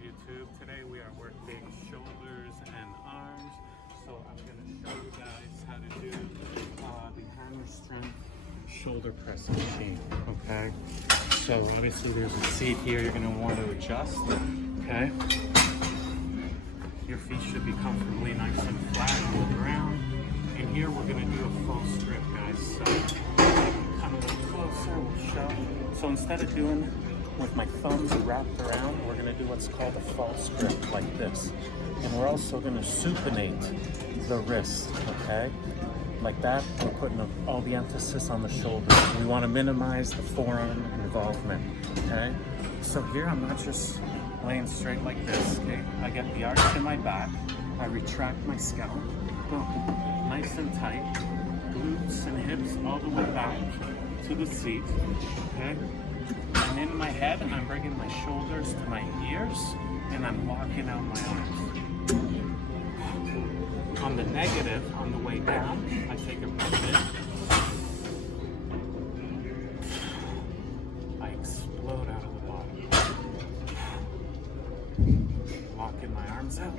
YouTube? Today we are working shoulders and arms. So I'm going to show you guys how to do the hammer strength shoulder press machine, okay? So obviously there's a seat here you're going to want to adjust, okay? Your feet should be comfortably nice and flat on the ground. And here we're going to do a false grip, guys. So come a little closer, we'll show. So instead of doing with my thumbs wrapped around, we're going to do what's called a false grip like this. And we're also going to supinate the wrist, okay? Like that, we're putting all the emphasis on the shoulder. We want to minimize the forearm involvement, okay? So here I'm not just laying straight like this, okay? I get the arch in my back, I retract my scalp, boom, nice and tight, glutes and hips all the way back to the seat, okay? And in my head, I'm bringing my shoulders to my ears, and I'm locking out my arms. On the negative, on the way down, I take a breath in. I explode out of the bottom. Locking my arms out.